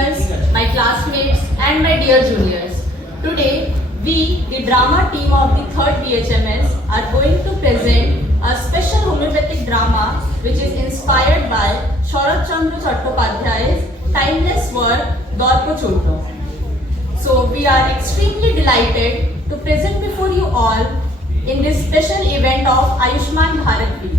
seniors, my classmates and my dear juniors. Today, we, the drama team of the 3rd BHMS, are going to present a special homeopathic drama which is inspired by Sharat Chandra Chattopadhyay's timeless work Darpo Chotto. So we are extremely delighted to present before you all in this special event of Ayushman Bharat Week.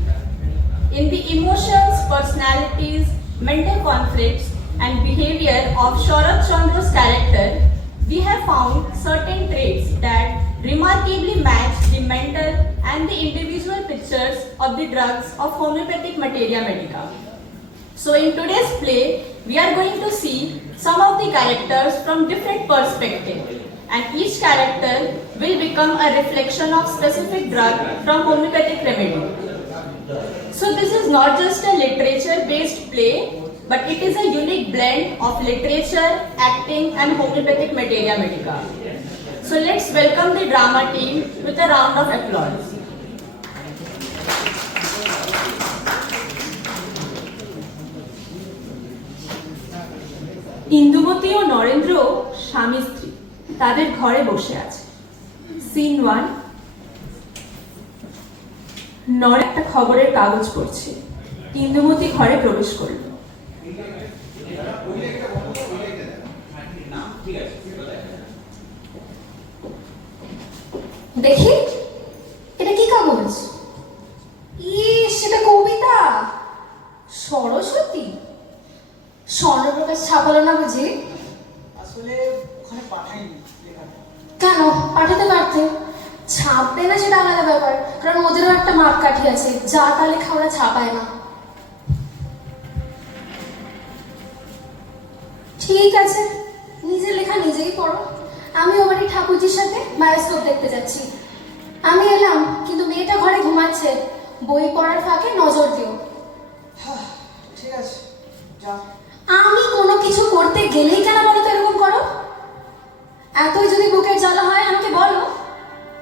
In the emotions, personalities, mental conflicts and behavior of Sharat Chandra's character, we have found certain traits that remarkably match the mental and the individual pictures of the drugs of homeopathic materia medica. So in today's play, we are going to see some of the characters from different perspectives, and each character will become a reflection of specific drug from homeopathic remedy. So this is not just a literature-based play, but it is a unique blend of literature, acting and homeopathic materia medica. So let's welcome the drama team with a round of applause. Indumati ও নরেন্দ্র স্বামী স্ত্রী তাদের ঘরে বসে আছে। Scene 1। Naren একটা খবরের কাগজ পড়ছে। ইন্দুমতি ঘরে প্রবেশ করল। দেখি এটা কি কাগজ? সেটা কবিতা। সরস্বতী স্বর্ণপ্রকাশ ছাপালো না বুঝি? আসলে ওখানে পাঠাইনি লেখাটা। কেন? পাঠাতে পারতে। ছাপবে না সেটা আলাদা ব্যাপার, কারণ ওদেরও একটা মাপকাঠি আছে, যা তা লেখা ওরা ছাপায় না। ঠিক আছে, নিজের লেখা নিজেই পড়ো। আমি ও বাড়ি ঠাকুরজির সাথে বায়োস্কোপ দেখতে যাচ্ছি। আমি এলাম, কিন্তু মেয়েটা ঘরে ঘুমাচ্ছে। বই পড়ার ফাঁকে নজর দিও। ঠিক আছে, যা। আমি কোনো কিছু করতে গেলেই কেন বলো তো এরকম করো? এতই যদি বুকের জ্বালা হয় আমাকে বলো,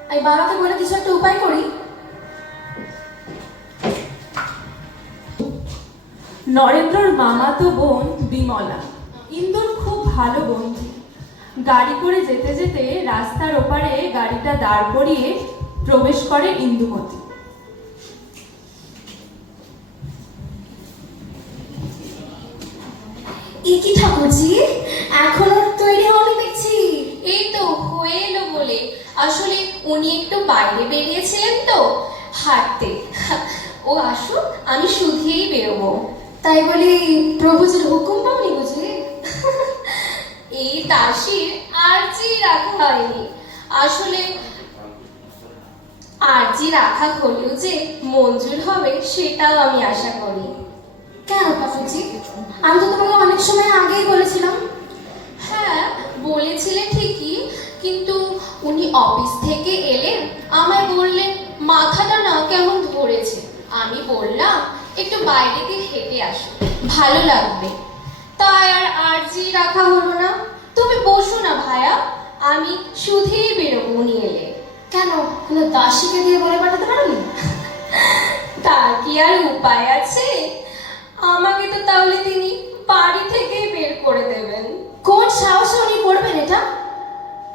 আমি বাবাকে বলে কিছু একটা উপায় করি। নরেন্দ্রর মামাতো বোন বিমলা ইন্দুর খুব ভালো বন্ধু। গাড়ি করে যেতে যেতে রাস্তার ওপারে গাড়িটা দাঁড় করিয়ে প্রবেশ করে ইন্দুমতি। কি ঠাকুরজি, এখনো তৈরি হওনি দেখছি। এই তো হয়ে এলো বলে। আসলে উনি একটু বাইরে বেরিয়েছিলেন তো হাঁটতে। ও আসুক, আমি শুধিয়েই বেরোবো। তাই বলি প্রভুজির হুকুম পাওনি বুঝি? এই দাসীর আর্জি রাখা হয়নি। আসলে আর্জি রাখা হলেও যে মঞ্জুর হবে সেটাও আমি আশা করি। কেন ঠাকুরজি? আমি তো তোমাকে অনেক সময় আগেই বলেছিলাম। হ্যাঁ বলেছিলে ঠিকই, কিন্তু উনি অফিস থেকে এলেন, আমায় বললেন মাথাটা না কেমন ধরেছে। আমি বললাম একটু বাইরে দিয়ে হেঁটে আসো, ভালো লাগবে। তাই আর আর্জি রাখা হলো না। তুমি বসো না ভায়া, আমি শুধুই বেরোবো উনি এলে। কেন, কোনো দাসীকে দিয়ে বলে পাঠাতে পারোনি? তার কি আর উপায় আছে? আমাকে তো তাহলে তিনি বাড়ি থেকেই বের করে দেবেন। কোন সাহসে উনি করবেন এটা?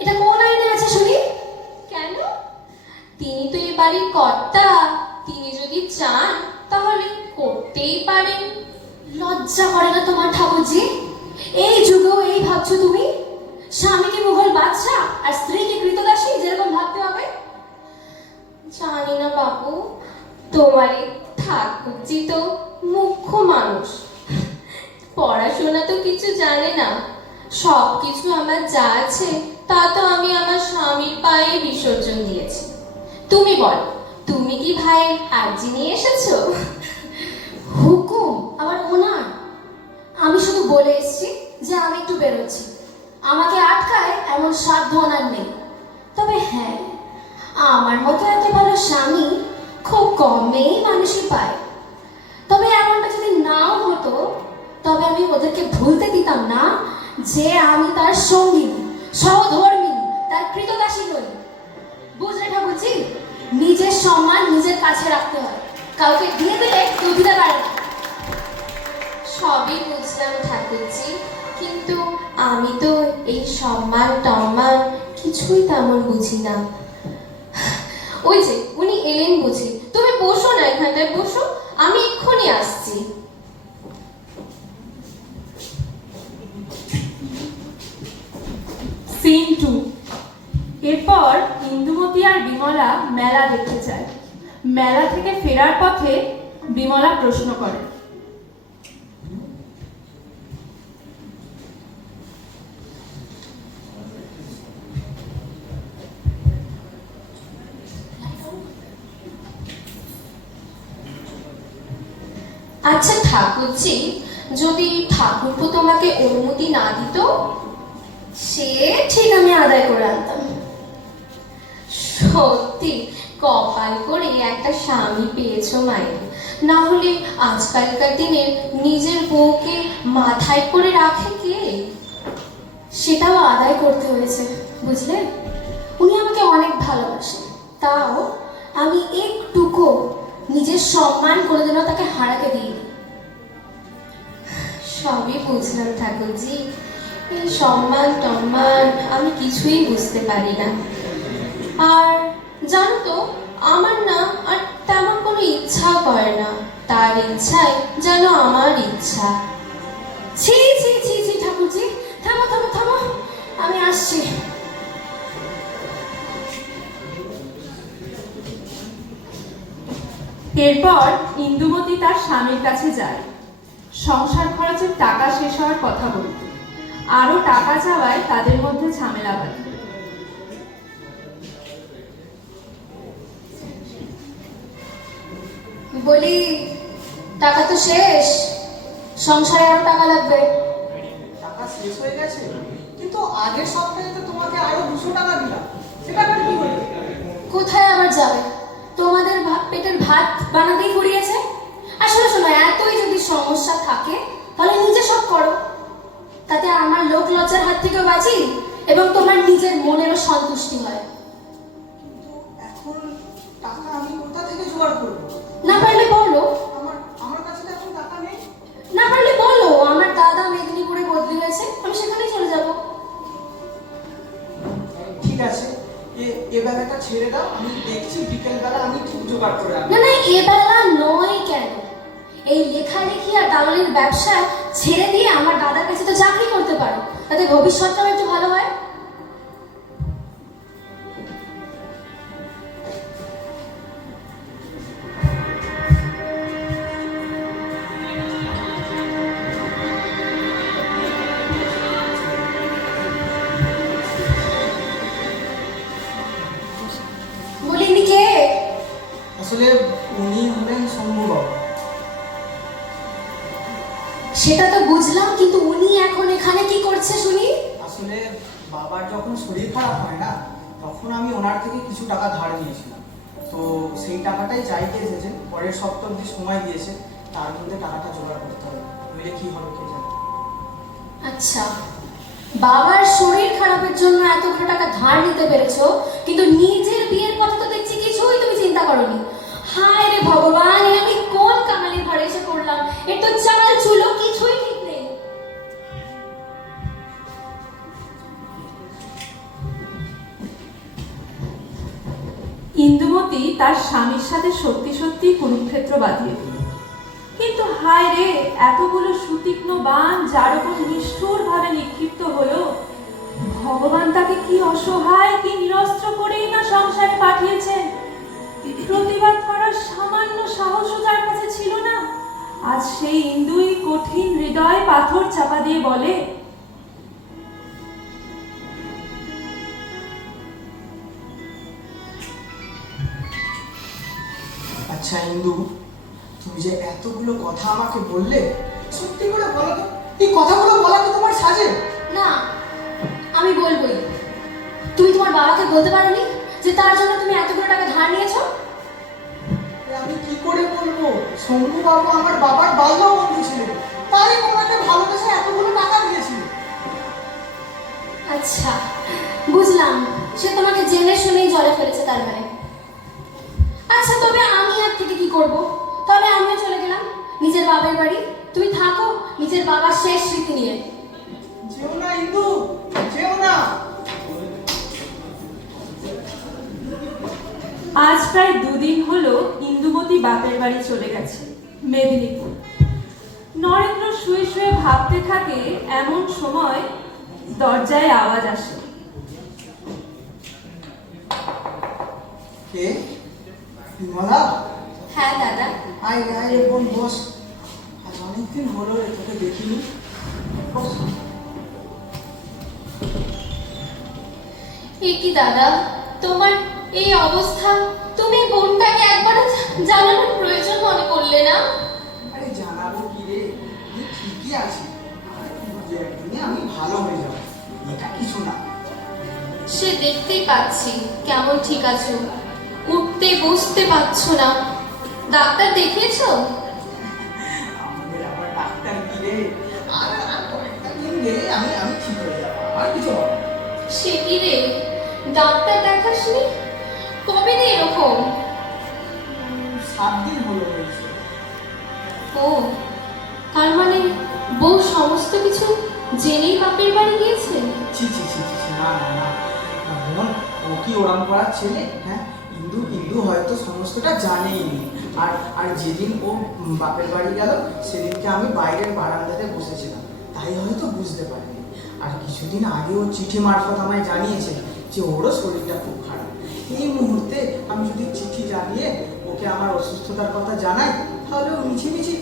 এটা কোন আইনে আছে শুনি? কেন? তিনি তো এ বাড়ির কর্তা, তিনি যদি চান তাহলে করতেই পারেন। লজ্জা করে না তোমার ঠাকুরজি? এই যুগেও এই ভাবছো তুমি? স্বামীকে মুঘল বাদশা আর স্ত্রীকে কৃতদাসী যেরকম ভাবতে হবে? জানি না বাবু, তোমার এই ঠাকুরজি তো মুখ্য মানুষ, পড়াশোনা তো কিছু জানে না। সব কিছু আমার যা আছে তা তো আমি আমার স্বামীর পায়ে বিসর্জন দিয়েছি। তুমি বল, তুমি কি ভাইয়ের আর্জি নিয়ে এসেছো? হুকুম আবার ওনার? আমি শুধু বলে এসেছি যে আমি একটু বেরোচ্ছি। আমাকে আটকায় এমন সাধ্য ওনার নেই। তবে হ্যাঁ, আমার মতো এত ভালো স্বামী খুব কমেই মানুষই পায়। তবে এমনটা যদি নাও হতো, তবে আমি ওদেরকে ভুলতে দিতাম না যে আমি তার সঙ্গিনী, সহধর্মিনী, তার কৃতদাসী নই। বুঝলে ঠাকুরজি, নিজের সম্মান নিজের কাছে রাখতে হয়, কাউকে দিয়ে দিলে কেউ দিতে পারে না। সবই বুঝলাম ঠাকুরজি, কিন্তু আমি তো এই সম্মান টম্মান কিছুই তেমন বুঝি না। ওই যে উনি এলেন বুঝি, তুমি বসো না, এখানটায় বসো, আমি এক্ষুনি আসছি। সিন 2। এরপর ইন্দুমতি আর বিমলা মেলা দেখতে যায়। মেলা থেকে ফেরার পথে বিমলা প্রশ্ন করে, আচ্ছা ঠাকুরজি, যদি ঠাকুরপো তোমাকে অনুমতি না দিত? সে ঠিক আমি আদায় করে আনতাম। সত্যি কপাল করে একটা স্বামী পেয়েছো মায়ের, না হলে আজকালকার দিনে নিজের বউকে মাথায় করে রাখে কে? সেটাও আদায় করতে হয়েছে, বুঝলে? উনি আমাকে অনেক ভালোবাসেন, তাও আমি একটুকু নিজের সম্মান কোনোদিনও তাকে হারাতে দিইনি। সবই বুঝলাম ঠাকুরজি, এই সম্মান টম্মান আমি কিছুই বুঝতে পারি না। আর জানো তো, আমার না আর তেমন কোনো ইচ্ছা করে না, তার ইচ্ছায় যেন আমার ইচ্ছা। ছি ছি ছি ছি ঠাকুরজি, থামো থামো থামো, আমি আসছি। এরপর ইন্দুমতি তার স্বামীর কাছে যায় সংসার খরচের টাকা শেষ হওয়ার কথা বলতে। আরো টাকা চাওয়ায় তাদের মধ্যে ঝামেলা বাঁধে। বলি, টাকা তো শেষ, সংসারে আরো টাকা লাগবে। টাকা শেষ হয়ে গেছে, কিন্তু আগের সপ্তাহে তো তোমাকে আরো 200 টাকা দিলাম, সেটা আবার কি হলো? কোথায় আবার যাবে? তোমাদের পেটের ভাত বানাতেই ফুরিয়েছে। আসলে শোনো, এতই যদি সমস্যা থাকে তাহলে নিজে সব করো, তাতে আমার লোক লজ্জার হাত থেকেও বাঁচি এবং তোমার নিজের মনেরও সন্তুষ্টি হয়। কিন্তু এখন টাকা আমি কোথা থেকে জোগাড় করবো? না পারলে বলো, আমার আমার কাছে তো এখন টাকা নেই। না পারলে বলো আমার দাদা মেদিনীপুরে বদলি হয়েছে, আমি সেখানেই চলে যাব। ঠিক আছে, এ বেলাটা ছেড়ে দাও, আমি দেখছি বিকেলবেলা আমি ঠিক জোগাড় করে আনবো। না না, এ বেলা নয় কেন, এই লেখালেখি আর দালালির ব্যবসা ছেড়ে দিয়ে আমার দাদার কাছে তো চাকরি করতে পারো, তাতে ভবিষ্যৎটাও একটু ভালো হয়। বলিনি কে? আসলে উনি হলেন শম্ভুবাবু। সেটা তো বুঝলাম, কিন্তু উনি এখন এখানে কি করছে শুনি? আসলে বাবার যখন শরীর খারাপ হয় না, তখন আমি ওনার থেকে কিছু টাকা ধার নিয়েছিলাম, তো সেই টাকাটাই চাইতে এসেছে। পরের সপ্তাহ অব্দি সময় দিয়েছে, তার মধ্যে টাকাটা জোগাড় করতে হবে, নইলে কি হবে কে জানে। আচ্ছা, বাবার শরীর খারাপের জন্য এতগুলো টাকা ধার নিতে পেরেছো, কিন্তু নিজের বিয়ের কথা তো দেখছি কিছুই তুমি চিন্তা করোনি। হায় রে ভগবান, এ আমি কোন কাঙালির ঘরে এসে পড়লাম? এর তো চাল চুলো কিছুই ঠিক নেই। ইন্দুমতি তার স্বামীর সাথে সত্যি সত্যি কুরুক্ষেত্র বাঁধিয়ে দিল। কিন্তু হায় রে, এতগুলো সুতীক্ষ্ণ বাণ যার উপর নিষ্ঠুর ভাবে নিক্ষিপ্ত হলো, ভগবান তাকে কি অসহায়, কি নিরস্ত্র করেই না সংসারে পাঠিয়েছেন। প্রতিবাদ করার সামান্য সাহসও তার কাছে ছিল না। আজ সেই ইন্দুই কঠিন হৃদয় পাথর চাপা দিয়ে বলে, আচ্ছা ইন্দু, তুমি যে এতগুলো কথা আমাকে বললে, সত্যি করে বলো তো, এই কথাগুলো বলা কি তোমার সাজে? না, আমি বলবোই। তুমি তোমার বাবাকে বলতে পারোনি যে তার জন্য তুমি এতগুলো টাকা ধার নিয়েছো? আমি কি করে বলবো? শম্ভুবাবু আমার বাবার বাল্য বন্ধু ছিলেন, তাই ওনাকে ভালোবেসে এতগুলো টাকা দিয়েছিল। আচ্ছা, বুঝলাম, সে তোমাকে জেনে শুনেই জলে ফেলেছে তার মানে। আচ্ছা, তবে আমি আর থেকে কি করব? তবে আমিও চলে গেলাম নিজের বাবার বাড়ি। তুমি থাকো নিজের বাবার শেষ স্মৃতি নিয়ে। যেও না ইন্দু, প্রায় 2 দিন হলো ইন্দুমতি বাপের বাড়ি চলে গেছে, মেদিনীপুর। নরেন্দ্র শুয়ে শুয়ে ভাবতে থাকে, এমন সময় দরজায় আওয়াজ আসে। কে? বিমলা? হ্যাঁ দাদা। আয় রে, আয় রে বোন, বস। আজ অনেকদিন হলো রে, তোকে দেখিনি। বস। এ কি দাদা, তোমার এই অবস্থা, তুমি বোনটাকে একবার জানানোর প্রয়োজন মনে করলে না? আরে জানাবো কি রে, আমি ঠিকই আছি। আর দু একদিনে আমি ভালো হয়ে যাবো, এটা কিছু না। সে দেখতেই পাচ্ছি কেমন ঠিক আছো, উঠতে বসতে পারছো না। ডাক্তার দেখিয়েছো? আমাদের আবার ডাক্তার কি রে, আর আর কয়েকটা দিন গেলে আমি ঠিক হয়ে যাবো, আর কিছু হবে না। সে কি রে, ডাক্তার দেখাসনি? কবে দিয়ে এরকম? 7 দিন হলো হয়েছে। ও, তার মানে বউ সমস্ত কিছু জেনেই বাপের বাড়ি গিয়েছে? ছি ছি ছি ছি ছি, না না না না, বোন, ও কি ওরম করার ছেলে? হ্যাঁ, ইন্দু হয়তো সমস্তটা জানেই নি। আর আর যেদিন ও বাপের বাড়ি গেল, সেদিনকে আমি বাইরের বারান্দাতে বসেছিলাম, তাই হয়তো বুঝতে পারিনি। আর কিছুদিন আগে ও চিঠি মারফত আমায় জানিয়েছে যে ওরও শরীরটা খুব খারাপ। এই মুহূর্তে আমি যদি চিঠি জানিয়ে ওকে আমার অসুস্থতার কথা জানাই, তাহলে ও মিছিমিছি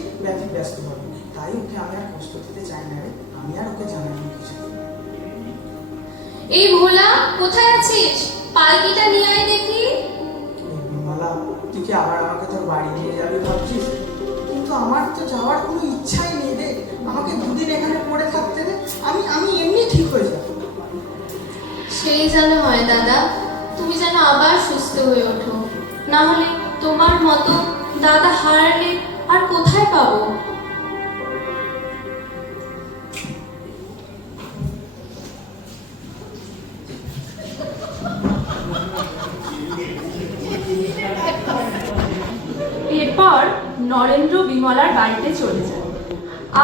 ব্যস্ত হবে। তাই ওকে আমি আর কষ্ট দিতে চাই না রে, আমি আর ওকে জানাইনি কিছু। এই ভোলা, কোথায় আছিস? পালকিটা নিয়ে আয় দেখি। বিমলা, তুই কি আবার আমাকে তোর বাড়ি নিয়ে যাবি ভাবছিস? কিন্তু আমার তো যাওয়ার কোনো ইচ্ছাই নেই রে। আমাকে 2 দিন এখানে পড়ে থাকতে দে, আমি এমনি ঠিক হয়ে যাব। সেই যেন হয় দাদা, তুমি যেন আবার সুস্থ হয়ে ওঠো, না হলে তোমার মতো দাদা হারালে আর কোথায় পাবো? এরপর নরেন্দ্র বিমলার বাড়িতে চলে যায়।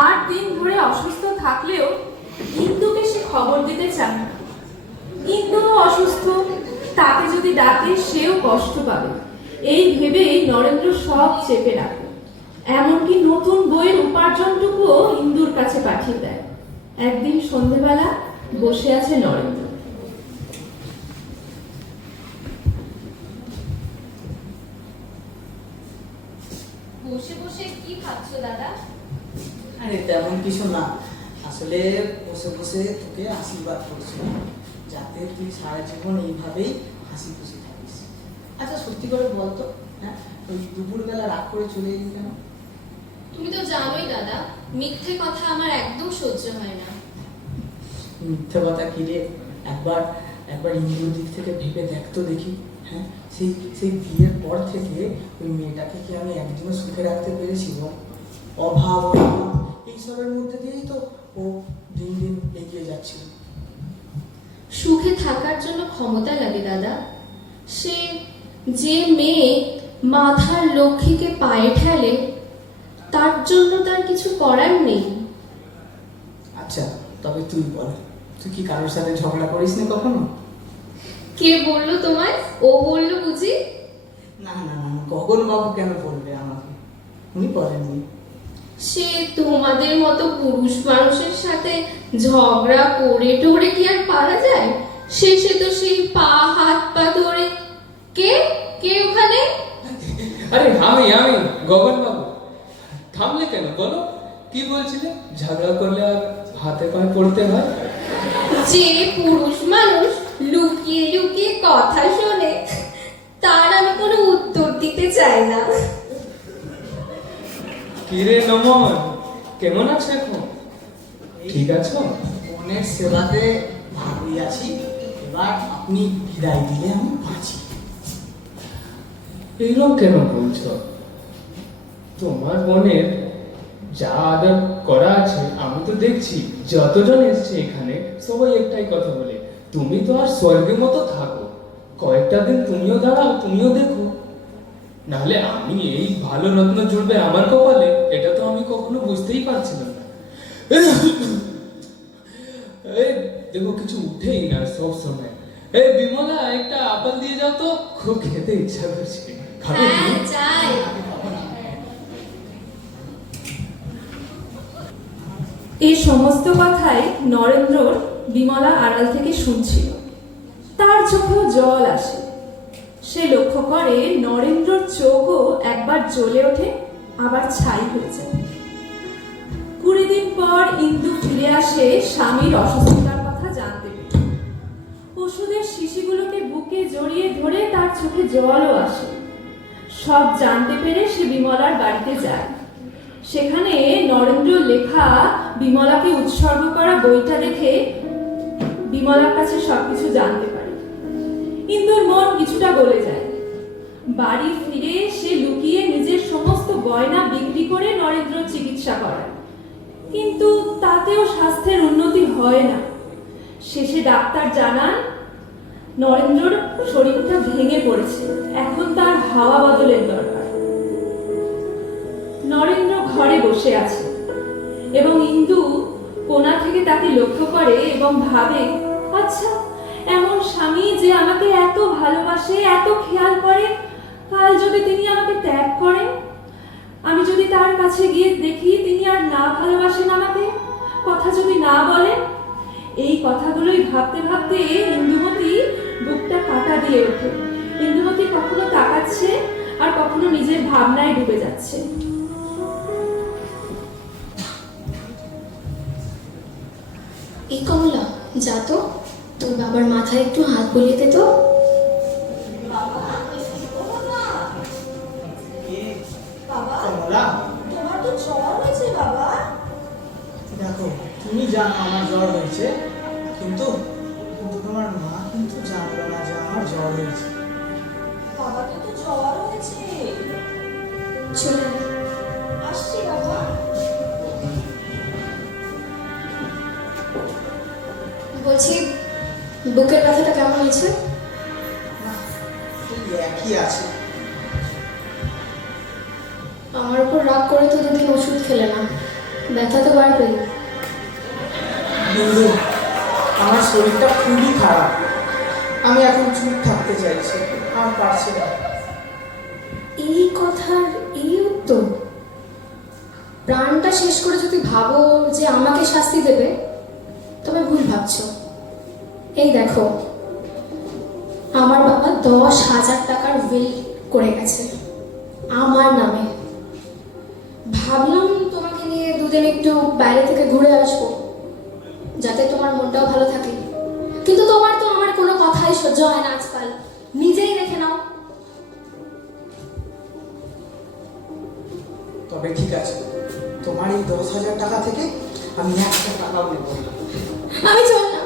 8 দিন ধরে অসুস্থ থাকলেও ইন্দুকে সে খবর দিতে চায় না। ইন্দুও অসুস্থ, তাকে যদি ডাকে সেও কষ্ট পাবে, এই ভেবেই নরেন্দ্র সব চেপে রাখে। এমনকি নতুন বইয়ের উপার্জনটুকুও ইন্দুর কাছে পাঠিয়ে দেয়। একদিন সন্ধেবেলা বসে আছে নরেন্দ্র। বসে বসে কি ভাবছো দাদা? আরে তেমন কিছু না, আসলে বসে বসে তোকে আশীর্বাদ করছি, যাতে তুই সারা জীবন এইভাবেই হাসি খুশি থাকিস। আচ্ছা সত্যি করে বলতো, হ্যাঁ, ওই দুপুরবেলা রাগ করে চলে এলি কেন? তুমি তো জানোই দাদা, মিথ্যে কথা আমার একদম সহ্য হয় না। মিথ্যে কথা কি রে? একবার একবার ইন্দুর দিক থেকে ভেবে দেখতো দেখি। হ্যাঁ, সেই বিয়ের পর থেকে ওই মেয়েটাকে কি আমি একদিনও সুখে রাখতে পেরেছি বল? অভাব এইসবের মধ্যে দিয়েই তো ও দিন দিন এগিয়ে যাচ্ছিল। সুখে থাকার জন্য ক্ষমতা লাগে দাদা। সে যে মেয়ে মাথার লক্ষ্মীকে পায়ে ঠেলে, তার জন্য তার কিছু করার নেই। আচ্ছা, তবে তুই বল, তুই কি কারোর সাথে ঝগড়া করিস নি কখনো? কে বললো তোমায়? ও বললো বুঝি? না না না, গগন বাবু কেন বলবে আমাকে? উনি বলেননি। সে তোমাদের মতো পুরুষ মানুষের সাথে ঝগড়া করে টোরে কি আর পারা যায়? শেষে তো সেই হাত পা ধরে। কে কে ওখানে? আরে আমি গগন বাবু। থামলে কেন বলো, কি বলছিলে? ঝগড়া করলে আর হাতে পায়ে পড়তে হয়? যে পুরুষ মানুষ লুকিয়ে লুকিয়ে কথা শোনে, তার আমি কোনো উত্তর দিতে চাই না। কিরে নমন, কেমন আছো এখন? ঠিক আছো? বোনের সেবাতে ভালোই আছি। এবার আপনি বিদায় দিলে আমি বাঁচি। এইরকম কেন বলছো? তোমার বোনের যা আদর করা আছে আমি তো দেখছি। যতজন এসছে এখানে সবাই একটাই কথা বলে, তুমি তো আর স্বর্গের মতো থাকো, কয়েকটা দিন তুমিও দাঁড়াও, তুমিও দেখো। নাহলে আমি এই ভালো রত্ন জুড়বে আমার কপালে, এটা তো আমি কখনো বুঝতেই পারছিলাম না। এই দেখো, কিছু উঠেই না সব সময়। এই বিমলা, একটা আপেল দিয়ে যাও তো, খুব খেতে ইচ্ছা করছে। খাবে হ্যাঁ তুমি? যাই। এই সমস্ত কথাই নরেন্দ্রর বিমলা আড়াল থেকে শুনছিল। তার চোখেও জল আসে। সে লক্ষ্য করে নরেন্দ্রর চোখও একবার জ্বলে ওঠে, আবার ছাই হয়ে যায়। 20 দিন পর ইন্দু ফিরে আসে স্বামীর অসুস্থতার কথা জানতে পেরে। ওষুধের শিশিগুলোকে বুকে জড়িয়ে ধরে তার চোখে জলও আসে। সব জানতে পেরে সে বিমলার বাড়িতে যায়। সেখানে নরেন্দ্র লেখা বিমলাকে উৎসর্গ করা বইটা দেখে বিমলার কাছে সবকিছু জানতে পারে। ইন্দুর মন কিছুটা গলে যায়। বাড়ি ফিরে সে লুকিয়ে নিজের সমস্ত গয়না বিক্রি করে নরেন্দ্র চিকিৎসা করায়, কিন্তু তাতেও স্বাস্থ্যের উন্নতি হয় না। শেষে ডাক্তার জানান নরেন্দ্রর শরীরটা ভেঙে পড়েছে, এখন তার হাওয়া বদলের দরকার। নরেন্দ্র ঘরে বসে আছে এবং ইন্দু কোণা থেকে তাকে লক্ষ্য করে এবং ভাবে, আচ্ছা, এমন স্বামী যে আমাকে এত ভালোবাসে, এত খেয়াল করে, কাল যদি তিনি আমাকে ত্যাগ করেন, আমি যদি তার কাছে গিয়ে দেখি তিনি আর না ভালোবাসেন আমাকে, কথা যদি না বলেন। এই কথাগুলোই ভাবতে ভাবতে ইন্দুমতি বুকটা কাটা দিয়ে ওঠে। ইন্দুমতি কখনো তাকাচ্ছে আর কখনো নিজের ভাবনায় ডুবে যাচ্ছে। এই কমলা, যা তো তোর বাবার মাথায় একটু হাত বুলিয়ে দে তো। কমলা, তোমার তো জ্বর হয়েছে বাবা। দেখো, তুমি জানো আমার জ্বর হয়েছে, কিন্তু কিন্তু তোমার মা কিন্তু জানলো না যে আমার জ্বর হয়েছে। বাবাকে তো জ্বর হয়েছে। চলে আয়। আসছি বাবা। বলছি, বুকের ব্যথাটা কেমন হয়েছে? না, এই একই আছে। আমার উপর রাগ করে তো 2 দিন ওষুধ খেলে না, ব্যথা তো বাড়বেই। কিন্তু আমার শরীরটা খুবই খারাপ, আমি এখন চুপ থাকতে চাইছি, আর পারছি না। এই কথার এই উত্তর? প্রাণটা শেষ করে যদি ভাবো যে আমাকে শাস্তি দেবে, তবে ভুল ভাবছো। এই দেখো, আমার বাবা 10,000 টাকার উইল করে গেছে আমার নামে। ভাবলাম তোমাকে নিয়ে 2 দিন একটু বাইরে থেকে ঘুরে আসবো, যাতে তোমার মনটাও ভালো থাকে। কিন্তু তোমার তো আমার কোনো কথাই সহ্য হয় না আজকাল, নিজেই দেখে নাও। তবে ঠিক আছে, তোমার এই 10,000 টাকা থেকে আমি 1 টাকাও নেব না। আমি চল না।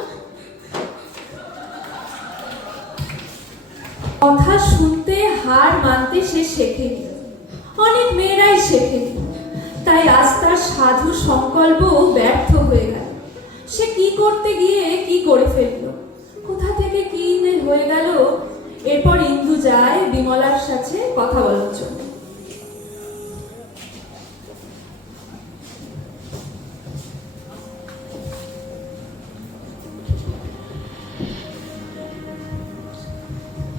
কথা শুনতে হার মানতে সে শেখেনি, অনেক মেয়েরাই শেখেনি। তাই আজ তার সাধু সংকল্প ব্যর্থ হয়ে গেল। সে কি করতে গিয়ে কি করে ফেললো, কোথা থেকে কি হয়ে গেল। এরপর ইন্দু যায় বিমলার সাথে কথা বলার জন্য।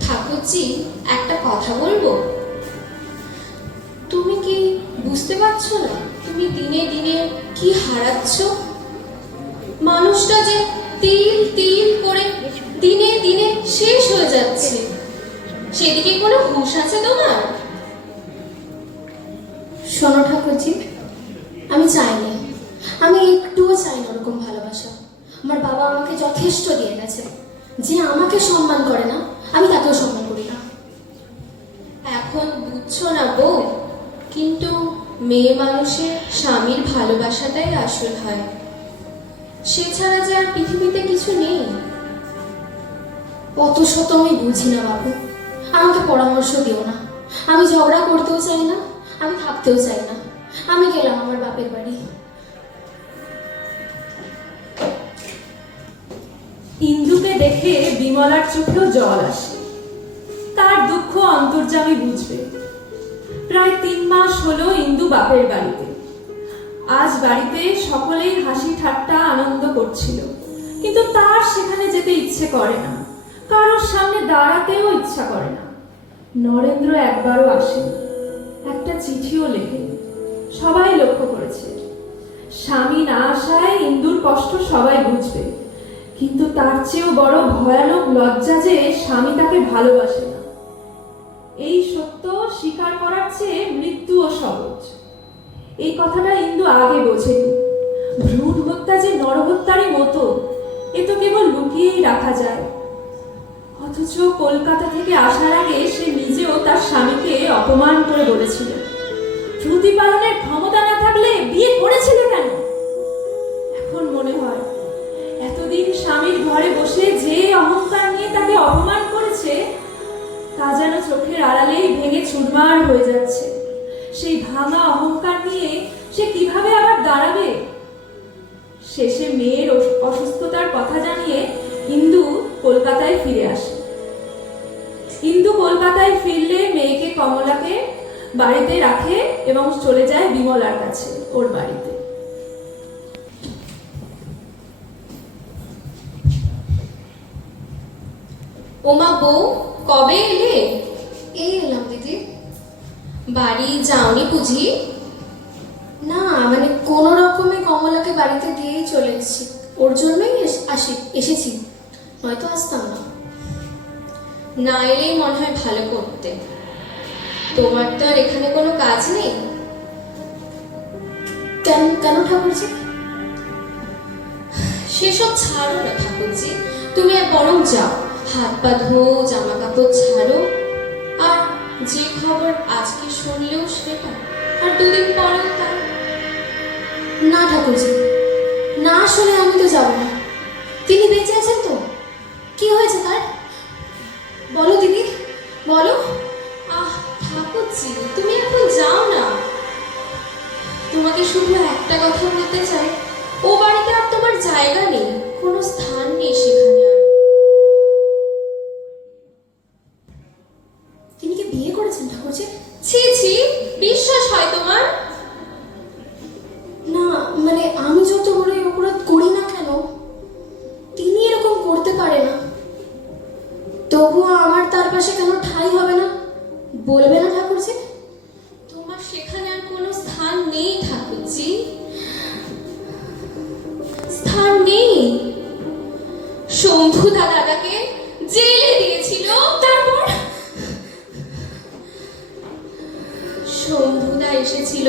ঠাকুরজি, একটা কথা বলবো? তুমি কি বুঝতে পারছো না তুমি দিনে দিনে কি হারাচ্ছ? মানুষটা যে তিল তিল করে দিনে দিনে শেষ হয়ে যাচ্ছে, সেদিকে কোনো হুঁশ আছে তোমার? শোনো ঠাকুরজি, আমি চাইনি, আমি একটুও চাই না ওরকম ভালোবাসা। আমার বাবা আমাকে যথেষ্ট দিয়ে গেছে। যে আমাকে সম্মান করে না, আমি তাকেও সম্মান করি না। এখন বুঝছো না বউ, কিন্তু মেয়ে মানুষের স্বামীর ভালোবাসাটাই আসল হয়, সে ছাড়া যে আর পৃথিবীতে কিছু নেই। অত শত আমি বুঝি না বাবু, আমাকে পরামর্শ দিও না। আমি ঝগড়া করতেও চাই না, আমি থাকতেও চাই না। আমি গেলাম আমার বাপের বাড়ি। ইন্দুকে দেখে বিমলার চোখেও জল আসে। তার দুঃখ অন্তর্যামী বুঝবে। প্রায় 3 মাস হলো ইন্দু বাপের বাড়িতে। আজ বাড়িতে সকলেই হাসি ঠাট্টা আনন্দ করছিল, কিন্তু তার সেখানে যেতে ইচ্ছে করে না, কারোর সামনে দাঁড়াতেও ইচ্ছা করে না। নরেন্দ্র একবারও আসেনি, একটা চিঠিও লেখেনি। সবাই লক্ষ্য করেছে, স্বামী না আসায় ইন্দুর কষ্ট সবাই বুঝবে, কিন্তু তার চেয়েও বড় ভয়ানক লজ্জা যে স্বামী তাকে ভালোবাসে না। এই সত্য স্বীকার করার চেয়ে মৃত্যুও সহজ। এই কথাটা ইন্দু আগে বোঝেনি। ভ্রূণ হত্যা যে নরহত্যারই মতো, এ তো কেবল লুকিয়েই রাখা যায়। অথচ কলকাতা থেকে আসার আগে সে নিজেও তার স্বামীকে অপমান করে বলেছিল, প্রতিপালনের ক্ষমতা না থাকলে বিয়ে করেছিলে কেন? এখন মনে হয় এতদিন স্বামীর ঘরে বসে যে অহংকার নিয়ে তাকে অপমান করেছে, তা যেন চোখের আড়ালেই ভেঙে চুরমার হয়ে যাচ্ছে। সেই ভাঙা অহংকার নিয়ে সে কিভাবে আবার দাঁড়াবে? শেষে মেয়ের অসুস্থতার কথা জানিয়ে ইন্দু কলকাতায় ফিরে আসে। ইন্দু কলকাতায় ফিরলে মেয়েকে কমলাকে বাড়িতে রাখে এবং চলে যায় বিমলার কাছে, ওর বাড়িতে। ওমা বউ, কবে এলে? এই এলাম দিদি। বাড়ি যাওনি বুঝি? না, মানে কোনো রকমে কমলাকে বাড়িতে দিয়েই চলে এসেছি, ওর জন্যই এসেছি, নয়তো আসতাম না। না এলেই মনে হয় ভালো করতে। তোমার তো আর এখানে কোনো কাজ নেই। কেন কেন ঠাকুরজি? সেসব ছাড়ো না ঠাকুরজি, তুমি আর বরং যাও, হাত পা ধো, জামা কাপড় ছাড়ো। আর যে খবর আজকে শুনলেও সেটা, আর দুদিন পরেও তাই। না ঠাকুরজি, না শুনে আমি তো যাব না। তিনি বেঁচে আছেন তো? কি হয়েছে তার? বলো দিদি, বলো। আহ ঠাকুরজি, তুমি এখন যাও না। তোমাকে শুধু একটা কথা বলতে চাই, ও বাড়িতে আর তোমার জায়গা নেই, কোনো স্থান নেই সেখানে আর। তিনি কি বিয়ে করেছেন ঠাকুরজি? ছি ছি, বিশ্বাস হয় তোমার? না, মানে আমি যত বড় অপরাধ করি না কেন, তিনি এরকম করতে পারে না। তবুও আমার তার পাশে কেন ঠাঁই হবে না? বলবে না ঠাকুরজি? তোমার সেখানে আর কোনো স্থান নেই ঠাকুরজি, স্থান নেই। শম্ভুদা দাদাকে জেলে দিয়েছিল, তারপর শম্ভুদা এসেছিল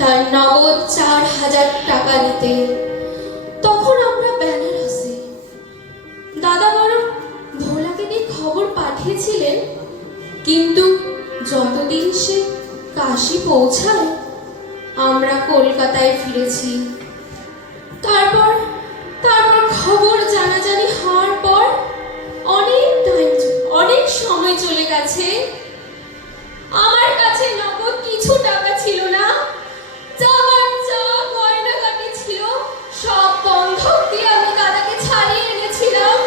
তার নগদ 4,000 টাকা নিতে। তখন আমরা বেনারসে, দাদা বরং ভোলাকে দিয়ে খবর পাঠিয়েছিলেন, কিন্তু যতদিন সে কাশী পৌঁছায় আমরা কলকাতায় ফিরেছি। তারপর খবর জানাজানি হওয়ার পর অনেক সময় চলে গেছে। আমার কাছে নগদ কিছু টাকা ছিল না, যাবার যা গয়নাগাটি ছিল সব বন্ধক দিয়ে আমি দাদাকে ছাড়িয়ে এনেছিলাম।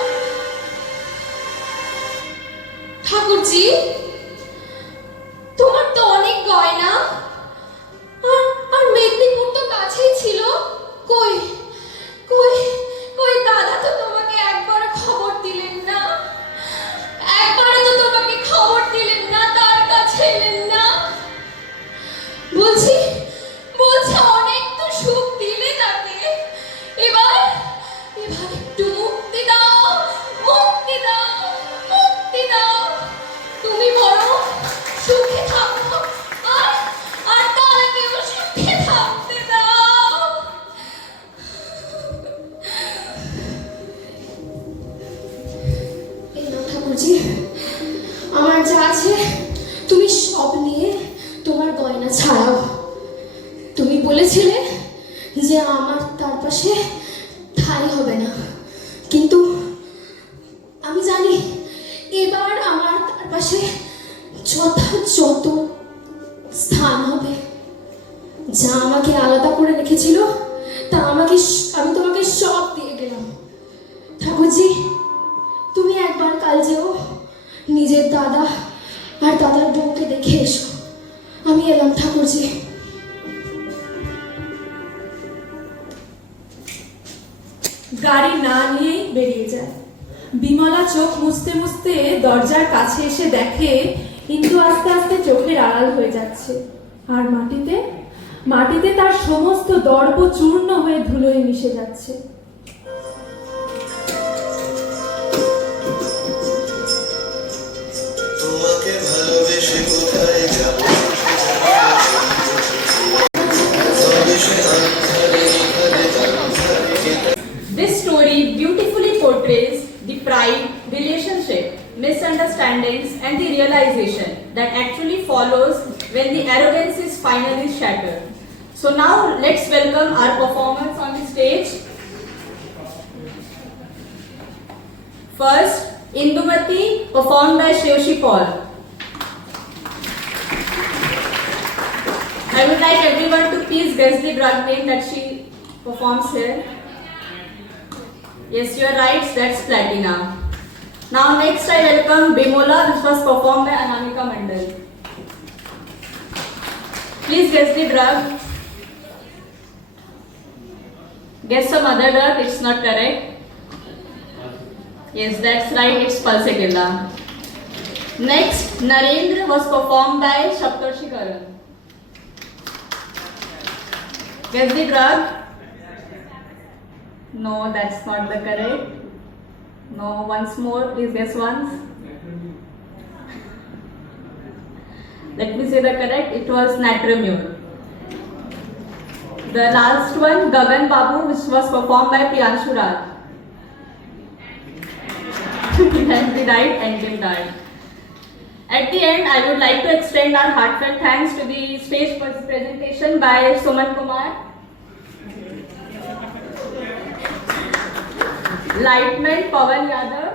ঠাকুরজি, তোমার তো অনেক গয়না, আর মেদিনীপুর তো কাছেই ছিল। কই কই কই দাদা তো তোমাকে একবারও খবর দিলেন না, একবারও তো তোমাকে খবর দিলেন না, তার কাছে এলেন না। বলছি অনেক তো সুখ দিলে তাকে, এবার একটু মুক্তি দাও, মুক্তি দাও, মুক্তি দাও। তুমি বড় সুখে থাকো, আর তারাকেও সুখে থাকতে দাও। এই নাও ঠাকুরজি, আমার যা আছে তুমি সব নিয়ে তোমার গয়না ছাড়াও। তুমি বলেছিলে যে আমার তার পাশে ঠাঁই হবে না, কিন্তু আমি জানি এবার আমার তার পাশে যথাযথ স্থান হবে। যা আমাকে আলাদা করে রেখেছিল তা আমি তোমাকে সব দিয়ে গেলাম। ঠাকুরজি, তুমি একবার কাল যেও, নিজের দাদা আর দাদার বউকে দেখে এসো। আমি এলাম ঠাকুরজি। গাড়ি না নিয়েই বেরিয়ে যায়। বিমলা চোখ মুছতে মুছতে দরজার কাছে এসে দেখে ইন্দু আস্তে আস্তে চোখের আড়াল হয়ে যাচ্ছে। আর মাটিতে মাটিতে তার সমস্ত দর্প চূর্ণ হয়ে ধুলোয় মিশে যাচ্ছে। তোমাকে ভালোবেসে কোথায় যাব This story beautifully portrays the pride, relationship, misunderstandings, and the realization that actually follows when the arrogance is finally shattered. So now let's welcome our performers on the stage. First, Indumati, performed by Shreyoshi Paul. I would like everyone to please guess the drug name that she performs here. Yes, you are right, that's Platina. Now next I welcome Bimola, which was performed by Anamika Mandal. Please guess the drug. Guess some other drug, it's not correct. Yes, that's right, it's Pulsatilla. Next, Narendra was performed by Shaptarshi Karan. Guess the drug? No, that's not the correct. No, once more, please guess once. Let me say the correct, it was Natramune. The last one, Gagan Babu, which was performed by Priyanshu Raj. That's the right ending that. At the end, I would like to extend our heartfelt thanks to the stage presentation by Suman Kumar, Lightman Pawan Yadav,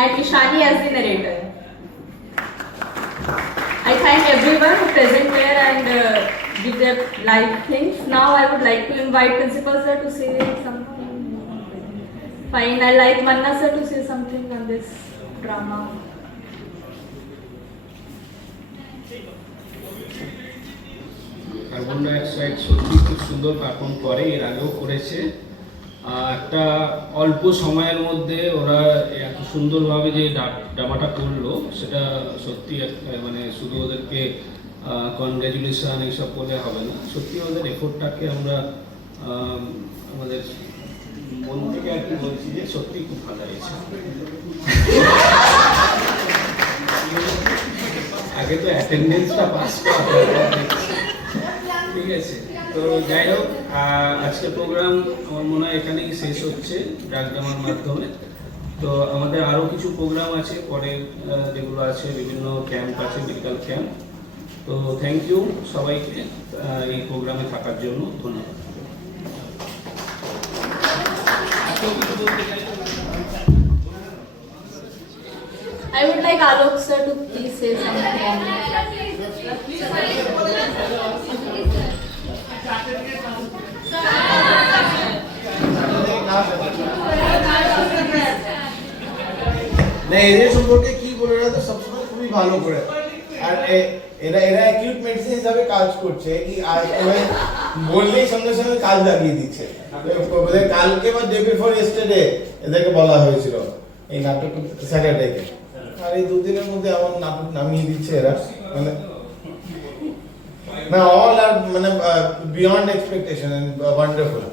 and Ishani as the narrator. I thank everyone who present here and give their live things. Now I would like to invite Principal Sir to say something. Fine, I like Manna Sir to say something on this drama. Carbon dioxide সত্যি খুব সুন্দর perform করে, এর আগেও করেছে। একটা অল্প সময়ের মধ্যে ওরা এত সুন্দরভাবে যে ড্রামাটা করলো সেটা সত্যি মানে শুধু ওদেরকে কনগ্র্যাচুলেশন এইসব বলে হবে না, সত্যি ওদের এফোর্টটাকে আমরা আমাদের মন থেকে আর কি বলছি যে সত্যি খুব ভালো হয়েছে। আগে তো অ্যাটেন্ডেন্সটা পাস করা, ঠিক আছে। তো যাই হোক, আজকের প্রোগ্রাম আমার মনে হয় এখানেই শেষ হচ্ছে ড্রাগ ড্রামার মাধ্যমে। তো আমাদের আরও কিছু প্রোগ্রাম আছে পরে, যেগুলো আছে বিভিন্ন ক্যাম্প আছে, মেডিকেল ক্যাম্প। তো থ্যাংক ইউ সবাইকে এই প্রোগ্রামে থাকার জন্য, ধন্যবাদ। I would like Alok Sir to please say something. না, এদের সম্পর্কে কি বলে, এরা তো সবসময় খুবই ভালো করে, আর এরা অ্যাকিউট মেডিসিন হিসাবে কাজ করছে কি বললেই সঙ্গে সঙ্গে কাজ লাগিয়ে দিচ্ছে। কালকে বা ডে বিফোর ইয়েস্টারডে এদেরকে বলা হয়েছিল এই নাটক স্যাটারডেকে, আর এই দুদিনের মধ্যে এমন নাটক নামিয়ে দিচ্ছে এরা, মানে অল আর মানে বিয়ন্ড এক্সপেকটেশন এন্ড ওয়ান্ডারফুল।